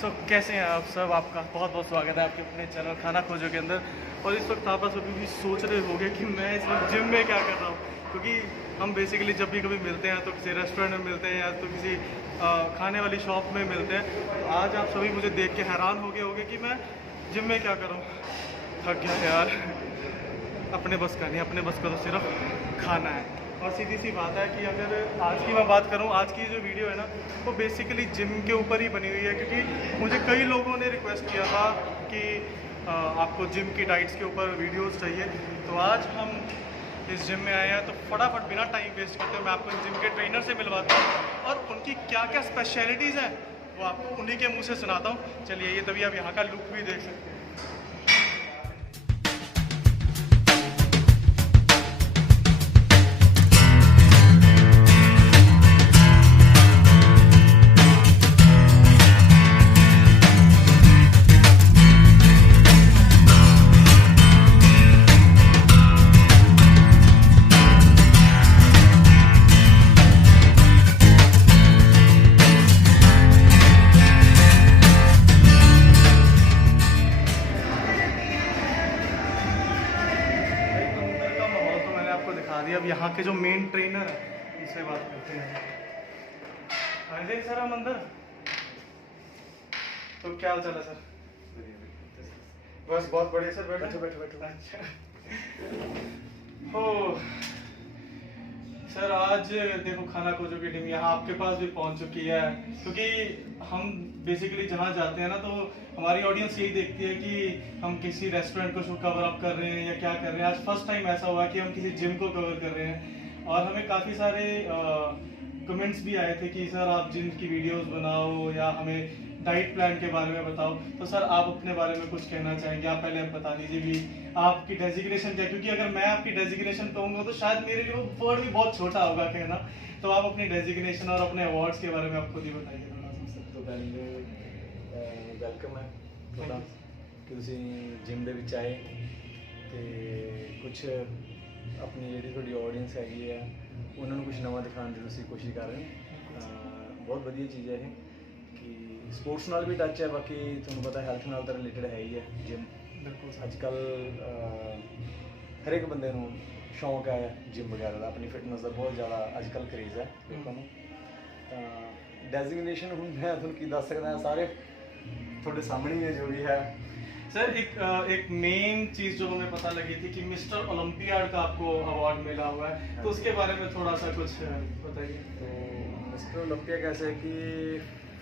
कैसे हैं आप सब। आपका बहुत बहुत स्वागत है आपके अपने चैनल खाना खोजो के अंदर। और इस वक्त आप अभी भी सोच रहे होंगे कि मैं इस वक्त जिम में क्या कर रहा हूँ, क्योंकि हम बेसिकली जब भी कभी मिलते हैं तो किसी रेस्टोरेंट में मिलते हैं या तो किसी खाने वाली शॉप में मिलते हैं। तो आज आप सभी मुझे देख के हैरान हो गए होंगे कि मैं जिम में क्या कर रहा हूँ। थक गया यार, अपने बस का नहीं, अपने बस का तो सिर्फ खाना है। और सीधी सी बात है कि अगर आज की मैं बात करूं, आज की जो वीडियो है ना वो बेसिकली जिम के ऊपर ही बनी हुई है, क्योंकि मुझे कई लोगों ने रिक्वेस्ट किया था कि आपको जिम की डाइट्स के ऊपर वीडियोस चाहिए। तो आज हम इस जिम में आए हैं, तो फटाफट बिना टाइम वेस्ट करते हुए मैं आपको जिम के ट्रेनर से मिलवाता हूँ और उनकी क्या क्या स्पेशलिटीज़ हैं वो आपको उन्हीं के मुँह से सुनाता हूँ। चलिए, ये तभी आप यहाँ का लुक भी देख सकते हैं। दिखा दिया। अब यहाँ के जो मेन ट्रेनर है उनसे बात करते हैं। आए सर हम अंदर। तो क्या हाल चाल है सर? बस बहुत बढ़िया सर। बैठो बैठो बैठो। अच्छा हो सर, आज देखो खाना खोजो की टीम यहाँ आपके पास भी पहुँच चुकी है, क्योंकि हम बेसिकली जहाँ जाते हैं ना तो हमारी ऑडियंस यही देखती है कि हम किसी रेस्टोरेंट को कवर अप कर रहे हैं या क्या कर रहे हैं। आज फर्स्ट टाइम ऐसा हुआ कि हम किसी जिम को कवर कर रहे हैं और हमें काफ़ी सारे कमेंट्स भी आए थे कि सर आप जिम की वीडियोस बनाओ या हमें डाइट प्लान के बारे में बताओ। तो सर आप अपने बारे में कुछ कहना चाहेंगे? आप पहले आप बता दीजिए कि आपकी डेजिग्नेशन क्या है, क्योंकि अगर मैं आपकी डेजिग्नेशन कहूँगा तो शायद मेरे लिए वो वर्ड भी बहुत छोटा होगा कहना। तो आप अपनी डेजिग्नेशन और अपने अवार्ड्स के बारे में आप खुद ही बताइए थोड़ा सा। सब तो पहले वेलकम है थोड़ा कि ਤੁਸੀਂ जिम ਦੇ ਵਿੱਚ ਆਏ ਤੇ ਕੁਝ ਆਪਣੀ ਜਿਹੜੀ ਤੁਹਾਡੀ ਆਡੀਅנס ਹੈਗੀ ਆ ਉਹਨਾਂ ਨੂੰ ਕੁਝ ਨਵਾਂ ਦਿਖਾਉਣ ਦੀ ਤੁਸੀਂ ਕੋਸ਼ਿਸ਼ ਕਰ ਰਹੇ ਹੋ। ਬਹੁਤ ਵਧੀਆ ਚੀਜ਼ ਹੈ ਇਹ ਕਿ ਸਪੋਰਟਸ ਨਾਲ ਵੀ ਟੱਚ ਹੈ, ਬਾਕੀ ਤੁਹਾਨੂੰ ਪਤਾ ਹੈਲਥ ਨਾਲ ਤਾਂ ਰਿਲੇਟਡ ਹੈ ਹੀ ਹੈ ਜਿਮ। ਬਿਲਕੁਲ ਅੱਜ ਕੱਲ੍ਹ ਹਰ ਇੱਕ ਬੰਦੇ ਨੂੰ ਸ਼ੌਂਕ ਹੈ ਜਿਮ ਵਗੈਰਾ ਦਾ, ਆਪਣੀ ਫਿਟਨੈਸ ਦਾ ਬਹੁਤ ਜ਼ਿਆਦਾ ਅੱਜ ਕੱਲ੍ਹ ਕਰੇਜ਼ ਹੈ ਲੋਕਾਂ ਨੂੰ। ਤਾਂ ਡੈਜ਼ਿਗਨੇਸ਼ਨ ਹੁਣ ਮੈਂ ਤੁਹਾਨੂੰ ਕੀ ਦੱਸ ਸਕਦਾ, ਸਾਰੇ थोड़े सामने ही है जो भी है। सर एक मेन चीज़ जो हमें पता लगी थी कि मिस्टर ओलंपियाड का आपको अवार्ड मिला हुआ है, तो उसके बारे में थोड़ा सा कुछ बताइए। तो मिस्टर ओलंपिया कैसे है कि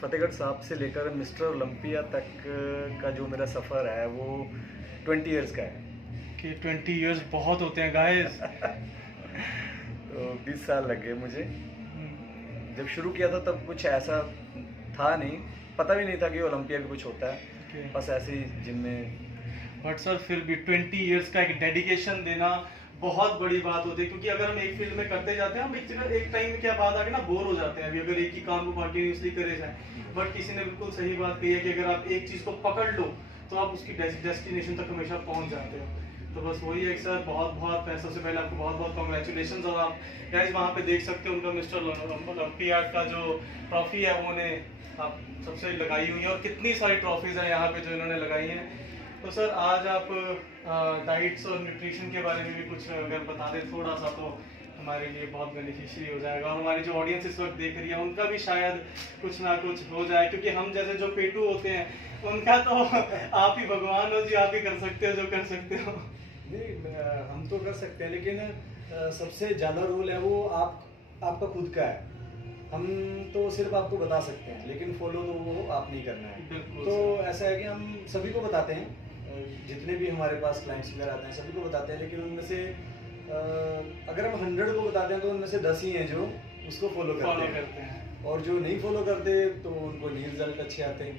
फतेहगढ़ साहब से लेकर मिस्टर ओलंपिया तक का जो मेरा सफ़र है वो 20 इयर्स का है। कि 20 इयर्स बहुत होते हैं गाइस। तो 20 साल लग गए मुझे। जब शुरू किया था तब कुछ ऐसा था नहीं, पता भी नहीं था कि ओलंपिया भी कुछ होता है। बस ऐसे ही जिम में। बट सर फिर भी 20 इयर्स का एक डेडिकेशन देना बहुत बड़ी बात होती है, क्योंकि अगर हम एक फील्ड में करते जाते हैं हम एक जगह एक टाइम के बाद आके ना बोर हो जाते हैं अभी अगर एक ही काम को कंटिन्यूसली करे जाए। बट किसी ने बिल्कुल सही बात कही है कि अगर आप एक चीज़ को पकड़ लो तो आप उसकी डेस्टिनेशन तक हमेशा पहुंच जाते हो। तो बस वही है सर, बहुत बहुत सबसे पहले आपको बहुत बहुत कॉन्ग्रेचुलेशन। और आप गाइस वहाँ पे देख सकते हो उनका मिस्टर ओलंपियाड का जो ट्रॉफी है वो उन्हें आप सबसे लगाई हुई है, और कितनी सारी ट्रॉफीज़ हैं यहाँ पे जो इन्होंने लगाई हैं। तो सर आज आप डाइट्स और न्यूट्रिशन के बारे में भी कुछ अगर बता दें थोड़ा सा तो हमारे लिए बहुत बेनिफिशियरी हो जाएगा, और हमारी जो ऑडियंस इस वक्त देख रही है उनका भी शायद कुछ ना कुछ हो जाए, क्योंकि हम जैसे जो पेटू होते हैं उनका तो आप ही भगवान हो जी, आप ही कर सकते हो जो कर सकते हो। नहीं, हम तो कर सकते हैं, लेकिन सबसे ज़्यादा रोल है वो आपका खुद का है। हम तो सिर्फ आपको बता सकते हैं, लेकिन फॉलो तो वो आप नहीं करना है। तो ऐसा है कि हम सभी को बताते हैं, जितने भी हमारे पास क्लाइंट्स वगैरह आते हैं सभी को बताते हैं, लेकिन उनमें से अगर हम 100 को बताते हैं तो उनमें से 10 ही हैं जो उसको फॉलो करते हैं, और जो नहीं फॉलो करते तो उनको नहीं रिजल्ट अच्छे आते हैं।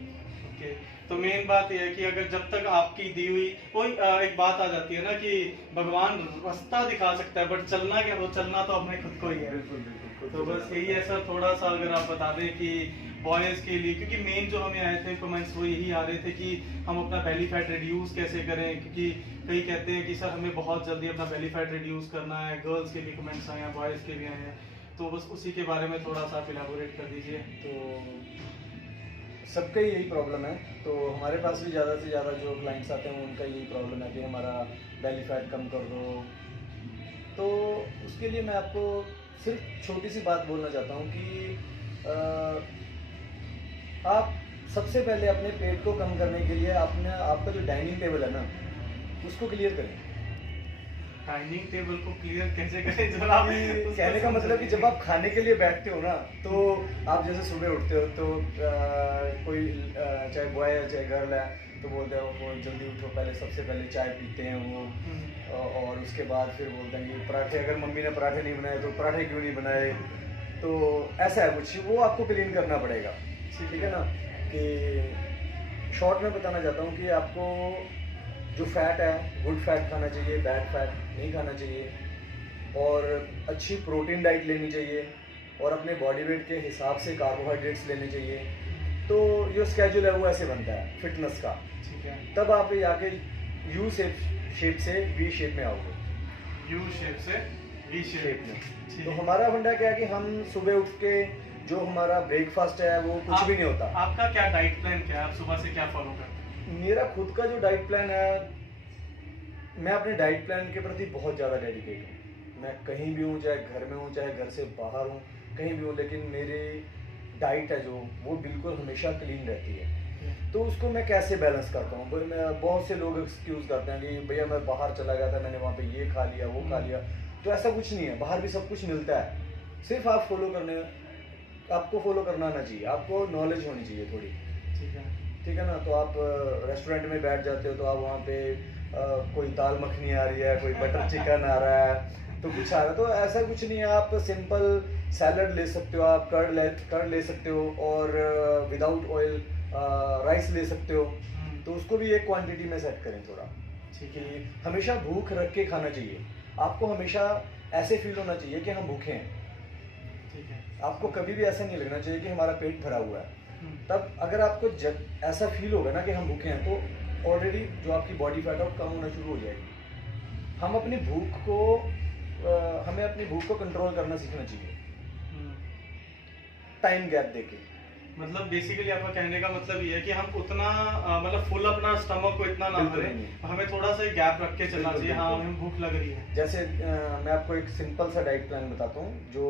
ओके, तो मेन बात यह है कि अगर जब तक आपकी दी हुई कोई एक बात आ जाती है ना कि भगवान रास्ता दिखा सकता है, बट चलना क्या, वो चलना तो अपने खुद को ही है। बिल्कुल बिल्कुल। तो बस यही है सर, थोड़ा सा अगर आप बता दें कि बॉयज़ के लिए, क्योंकि मेन जो हमें आए थे कमेंट्स वो यही आ रहे थे कि हम अपना बेली फैट रिड्यूस कैसे करें, क्योंकि कई कहते हैं कि सर हमें बहुत जल्दी अपना बेली फैट रिड्यूस करना है। गर्ल्स के लिए कमेंट्स आए हैं, बॉयज़ के भी आए हैं, तो बस उसी के बारे में थोड़ा सा आप इलाबोरेट कर दीजिए। तो सबका ही यही प्रॉब्लम है। तो हमारे पास भी ज़्यादा से ज़्यादा जो क्लाइंट्स आते हैं उनका यही प्रॉब्लम है कि हमारा बेली फैट कम कर दो। तो उसके लिए मैं आपको सिर्फ छोटी सी बात बोलना चाहता हूँ कि आप सबसे पहले अपने पेट को कम करने के लिए आपका जो डाइनिंग टेबल है ना उसको क्लियर करें। डाइनिंग टेबल को क्लियर कैसे करें जरा? कहने का मतलब कि जब आप खाने के लिए बैठते हो ना, तो आप जैसे सुबह उठते हो तो कोई चाहे बॉय है चाहे गर्ल है तो बोलते हो वो जल्दी उठो, पहले सबसे पहले चाय पीते हैं वो, और उसके बाद फिर बोलते हैं कि पराठे, अगर मम्मी ने पराठे नहीं बनाए तो पराठे क्यों नहीं बनाए। तो ऐसा है कुछ, वो आपको क्लीन करना पड़ेगा, ठीक है ना। कि शॉर्ट में बताना चाहता हूँ कि आपको जो फैट है गुड फैट खाना चाहिए, बैड फैट नहीं खाना चाहिए, और अच्छी प्रोटीन डाइट लेनी चाहिए, और अपने बॉडी वेट के हिसाब से कार्बोहाइड्रेट्स लेने चाहिए। तो जो स्केड्यूल है वो ऐसे बनता है फिटनेस का, ठीक है। तब आप आके यू शेप से वी शेप में आओगे। यू शेप से वी शेप में। तो हमारा फंडा क्या है कि हम सुबह उठ के जो हमारा ब्रेकफास्ट है वो कुछ भी नहीं होता। आपका क्या डाइट प्लान क्या है? आप सुबह से क्या फॉलो करते हैं? मेरा खुद का जो डाइट प्लान है, मैं अपने डाइट प्लान के प्रति बहुत ज़्यादा डेडिकेट हूँ। मैं कहीं भी हूँ, चाहे घर में हूँ चाहे घर से बाहर हूँ, कहीं भी हूँ, लेकिन मेरी डाइट है जो वो बिल्कुल हमेशा क्लीन रहती है। तो उसको मैं कैसे बैलेंस करता हूँ? बहुत से लोग एक्सक्यूज़ करते हैं कि भैया मैं बाहर चला गया था, मैंने वहाँ पे ये खा लिया वो खा लिया। तो ऐसा कुछ नहीं है, बाहर भी सब कुछ मिलता है, सिर्फ आपको फॉलो करना आना चाहिए, आपको नॉलेज होनी चाहिए थोड़ी, ठीक है ना। तो आप रेस्टोरेंट में बैठ जाते हो तो आप वहाँ पे कोई दाल मखनी आ रही है, कोई बटर चिकन आ रहा है, तो कुछ आ रहा है, तो ऐसा कुछ नहीं है। आप सिंपल सैलड ले सकते हो, आप कर्ड ले सकते हो, और विदाउट ऑयल राइस ले सकते हो। तो उसको भी एक क्वांटिटी में सेट करें थोड़ा, ठीक है। हमेशा भूख रख के खाना चाहिए, आपको हमेशा ऐसे फील होना चाहिए कि हम भूखे हैं, ठीक है। आपको कभी भी ऐसा नहीं लगना चाहिए कि हमारा पेट भरा हुआ है। तब अगर आपको जब ऐसा फील होगा ना कि हम भूखे हैं, तो ऑलरेडी जो आपकी बॉडी फैट है वो कम होना शुरू हो जाएगी। हमें अपनी भूख को कंट्रोल करना सीखना चाहिए, टाइम गैप देके। मतलब बेसिकली आपका कहने का मतलब ये है कि हम उतना मतलब फुल अपना स्टमक को इतना ना भरें, हमें थोड़ा सा गैप रख के चलना चाहिए। हाँ, हमें भूख लग रही है। जैसे मैं आपको एक सिंपल सा डाइट प्लान बताता हूँ जो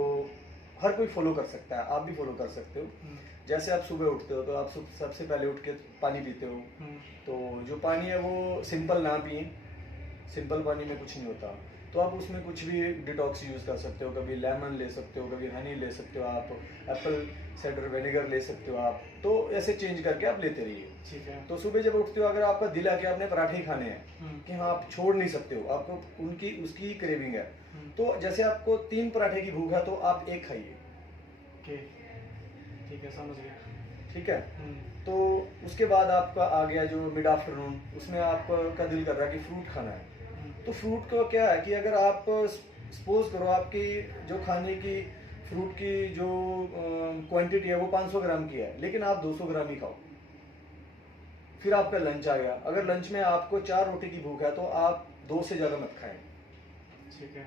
हर कोई फॉलो कर सकता है, आप भी फॉलो कर सकते हो। जैसे आप सुबह उठते हो तो आप सबसे पहले उठ के पानी पीते हो। तो जो पानी है वो सिंपल ना पिए, सिंपल पानी में कुछ नहीं होता, तो आप उसमें कुछ भी डिटॉक्स यूज़ कर सकते हो। कभी लेमन ले सकते हो, कभी हनी ले सकते हो, आप एप्पल साइडर विनेगर ले सकते हो आप। तो ऐसे चेंज करके आप लेते रहिए, ठीक है। तो सुबह जब उठते हो, अगर आपका दिल है कि आपने पराठे ही खाने हैं, कि हाँ आप छोड़ नहीं सकते हो, आपको उसकी क्रेविंग है, तो जैसे आपको 3 पराठे की भूख है तो आप 1 खाइए, ठीक है, समझ गया, ठीक है। तो उसके बाद आपका आ गया जो मिड आफ्टरनून, उसमें आपका दिल कर रहा है कि फ्रूट खाना है। तो फ्रूट का क्या है कि अगर आप सपोज करो आपकी जो खाने की फ्रूट की जो क्वांटिटी है वो 500 ग्राम की है, लेकिन आप 200 ग्राम ही खाओ। फिर आपका लंच आ गया, अगर लंच में आपको 4 रोटी की भूख है तो आप 2 से ज़्यादा मत खाएं, ठीक है,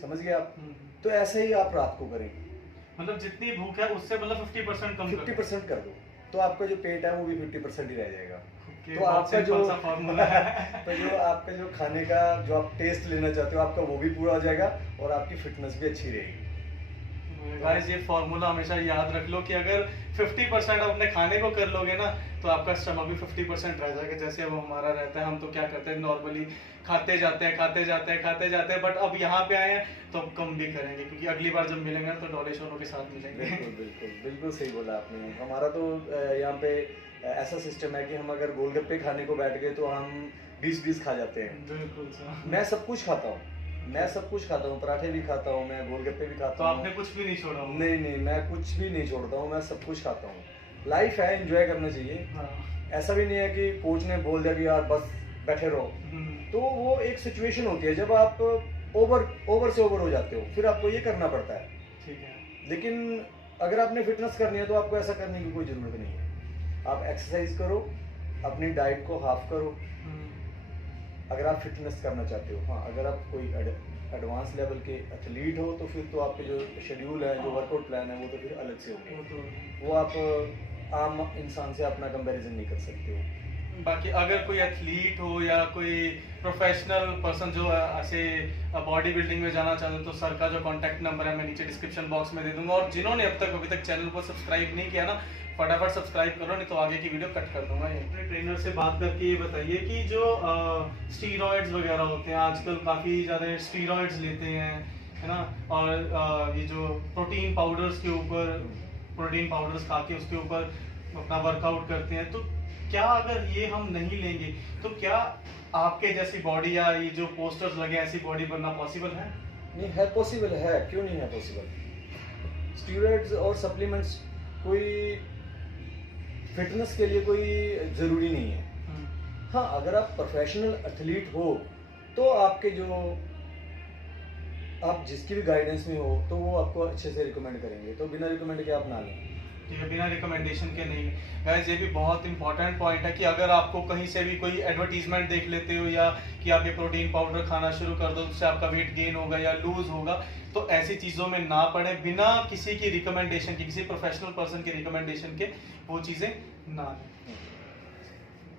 समझ गए आप। तो ऐसे ही आप रात को करें, मतलब जितनी भूख है उससे मतलब 50% कम 50% कर दो, तो आपका जो पेट है वो भी 50% ही रह जाएगा। तो आपका जो फॉर्मूला है तो जो आपका जो खाने का जो आप टेस्ट लेना चाहते हो आपका वो भी पूरा हो जाएगा, और आपकी फिटनेस भी अच्छी रहेगी। गाइस, ये फॉर्मूला हमेशा याद रख लो कि अगर 50% अपने खाने को कर लोगे ना तो आपका स्टमक भी 50% रह जाएगा। जैसे अब हमारा रहता है, हम तो क्या करते हैं नॉर्मली खाते जाते हैं, बट अब यहाँ पे आए हैं तो अब कम भी करेंगे, क्योंकि अगली बार जब मिलेंगे तो डोनेशनों के साथ मिलेंगे। बिल्कुल सही बोला आपने। हमारा तो यहाँ पे ऐसा सिस्टम है कि हम अगर गोलगप्पे खाने को बैठ गए तो हम 20-20 खा जाते हैं। बिल्कुल सर, मैं सब कुछ खाता हूँ, पराठे भी खाता हूँ, मैं गोलगप्पे भी खाता हूँ। तो आपने कुछ भी नहीं छोड़ा? नहीं, मैं कुछ भी नहीं छोड़ता हूँ, मैं सब कुछ खाता हूँ। लाइफ है, एंजॉय करना चाहिए। हाँ। ऐसा भी नहीं है कि कोच ने बोल दिया कि यार बस बैठे रहो, तो वो एक सिचुएशन होती है जब आप ओवर से ओवर हो जाते हो, फिर आपको ये करना पड़ता है, ठीक है। लेकिन अगर आपने फिटनेस करनी है तो आपको ऐसा करने की कोई ज़रूरत नहीं है। आप एक्सरसाइज करो, अपनी डाइट को हाफ करो, अगर आप फिटनेस करना चाहते हो। हाँ, अगर आप कोई एडवांस लेवल के एथलीट हो तो फिर तो आपके जो शेड्यूल है, जो वर्कआउट प्लान है, वो तो फिर अलग से होगा। वो आप आम इंसान से अपना कंपैरिजन नहीं कर सकते हो। बाकी अगर कोई एथलीट हो या कोई प्रोफेशनल पर्सन जो ऐसे बॉडी बिल्डिंग में जाना चाहते तो सर का जो कांटेक्ट नंबर है मैं नीचे डिस्क्रिप्शन बॉक्स में दे दूंगा। और जिन्होंने अभी तक चैनल को सब्सक्राइब नहीं किया ना, फटाफट सब्सक्राइब करो, नहीं तो आगे की वीडियो कट कर दूंगा। अपने ट्रेनर से बात करके ये बताइए कि जो स्टीरॉइड्स वगैरह होते हैं आजकल काफ़ी ज़्यादा स्टीरॉइड्स लेते हैं, है ना, और ये जो प्रोटीन पाउडर्स के ऊपर प्रोटीन पाउडर्स खा के उसके ऊपर अपना वर्कआउट करते हैं, तो क्या अगर ये हम नहीं लेंगे तो क्या आपके जैसी बॉडी या ये जो पोस्टर्स लगे ऐसी बॉडी बनना पॉसिबल है? नहीं है, पॉसिबल है, क्यों नहीं है पॉसिबल। स्टीरॉइड्स और सप्लीमेंट्स कोई फिटनेस के लिए कोई ज़रूरी नहीं है। हाँ, अगर आप प्रोफेशनल एथलीट हो तो आपके जो आप जिसकी भी गाइडेंस में हो तो वो आपको अच्छे से रिकमेंड करेंगे, तो बिना रिकमेंड के आप ना लें। ठीक है, बिना रिकमेंडेशन के नहीं। गाइस ये भी बहुत इंपॉर्टेंट पॉइंट है कि अगर आपको कहीं से भी कोई एडवर्टीजमेंट देख लेते हो या कि आप ये प्रोटीन पाउडर खाना शुरू कर दो उससे आपका वेट गेन होगा या लूज होगा, तो ऐसी चीज़ों में ना पड़े। बिना किसी की रिकमेंडेशन की, किसी प्रोफेशनल पर्सन की रिकमेंडेशन के वो चीज़ें ना लें।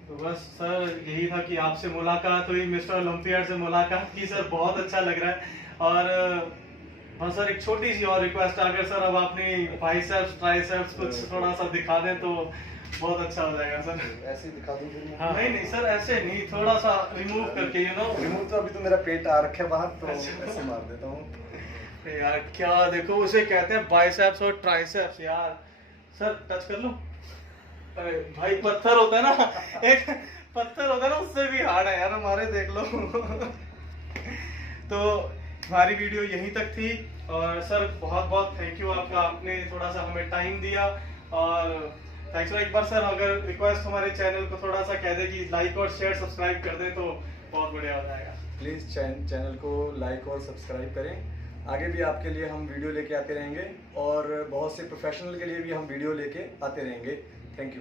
तो बस सर यही था कि आपसे मुलाकात हुई, मिस्टर ओलंपियाड से मुलाकात की सर, बहुत अच्छा लग रहा है। और बस सर एक छोटी सी और रिक्वेस्ट, अगर सर अब आपने बाइसेप्स ट्राइसेप्स कुछ थोड़ा सा दिखा दें तो बहुत अच्छा हो जाएगा सर। ऐसे ही दिखा दूं फिर मैं? हाँ, नहीं सर ऐसे नहीं, थोड़ा सा रिमूव करके रिमूव तो अभी तो मेरा पेट आ रखा है बाहर, तो ऐसे मार देता हूँ। यार क्या देखो, उसे कहते हैं बाइसेप्स और ट्राइसेप्स यार। सर टच कर लो। अरे भाई पत्थर होता है ना, एक पत्थर होता है ना, उससे भी हार्ड है यार हमारे, देख लो। तो हमारी वीडियो यहीं तक थी और सर बहुत बहुत थैंक यू आपका, आपने थोड़ा सा हमें टाइम दिया। और थैंक्स। एक बार सर अगर रिक्वेस्ट हमारे चैनल को थोड़ा सा कह दे कि लाइक और शेयर सब्सक्राइब कर दें तो बहुत बढ़िया हो जाएगा। प्लीज़ चैनल को लाइक और सब्सक्राइब करें। आगे भी आपके लिए हम वीडियो लेके आते रहेंगे और बहुत से प्रोफेशनल के लिए भी हम वीडियो लेके आते रहेंगे। Thank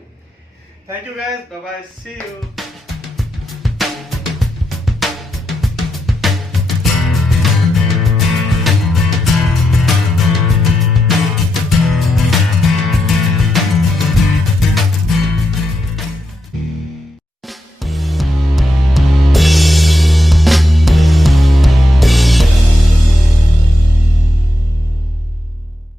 you guys, bye bye, see you.